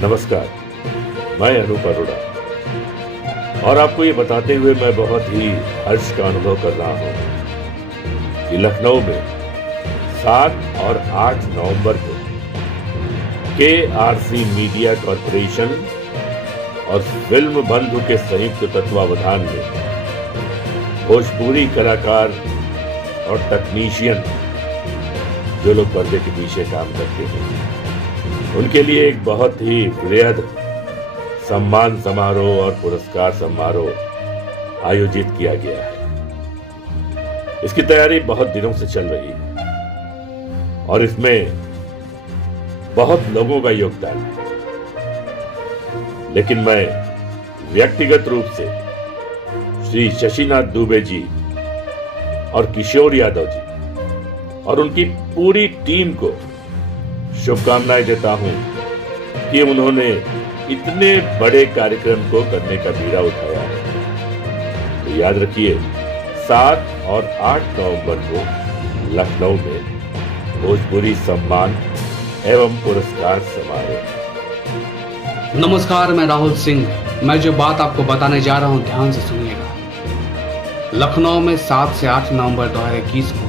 नमस्कार, मैं अनूप अरोड़ा और आपको ये बताते हुए मैं बहुत ही हर्ष का अनुभव कर रहा हूँ कि लखनऊ में 7 और 8 नवंबर को KRC मीडिया कॉरपोरेशन और फिल्म बंधु के संयुक्त तत्वावधान में भोजपुरी कलाकार और टेक्नीशियन जो लोग पर्दे के पीछे काम करते हैं उनके लिए एक बहुत ही वृहद सम्मान समारोह और पुरस्कार समारोह आयोजित किया गया है। इसकी तैयारी बहुत दिनों से चल रही है और इसमें बहुत लोगों का योगदान है, लेकिन मैं व्यक्तिगत रूप से श्री शशिनाथ दुबे जी और किशोर यादव जी और उनकी पूरी टीम को शुभकामनाएं देता हूं कि उन्होंने इतने बड़े कार्यक्रम को करने का बीड़ा उठाया है। तो याद रखिए 7 और 8 नवंबर को लखनऊ में भोजपुरी सम्मान एवं पुरस्कार समारोह। नमस्कार, मैं राहुल सिंह। मैं जो बात आपको बताने जा रहा हूं ध्यान से सुनिएगा। लखनऊ में 7 से 8 नवंबर 2021 को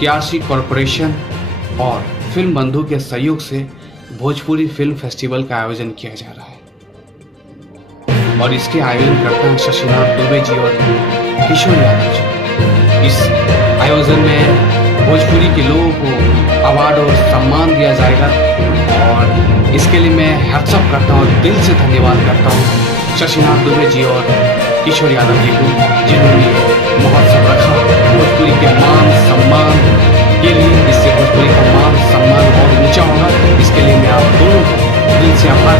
KRC कॉरपोरेशन और फिल्म बंधु के सहयोग से भोजपुरी फिल्म फेस्टिवल का आयोजन किया जा रहा है और इसके आयोजन करते हैं शशिनाथ दुबे जी और किशोर यादव जी। इस आयोजन में भोजपुरी के लोगों को अवार्ड और सम्मान दिया जाएगा और इसके लिए मैं हैट्स ऑफ करता हूँ, दिल से धन्यवाद करता हूँ शशिनाथ दुबे जी और किशोर यादव जी को, जिन्होंने महोत्सव रखा भोजपुरी के मान सम्मान के लिए। इससे भोजपुरी का मान सम्मान और ऊंचा होगा। इसके लिए मैं आप दोनों को दिल से आभार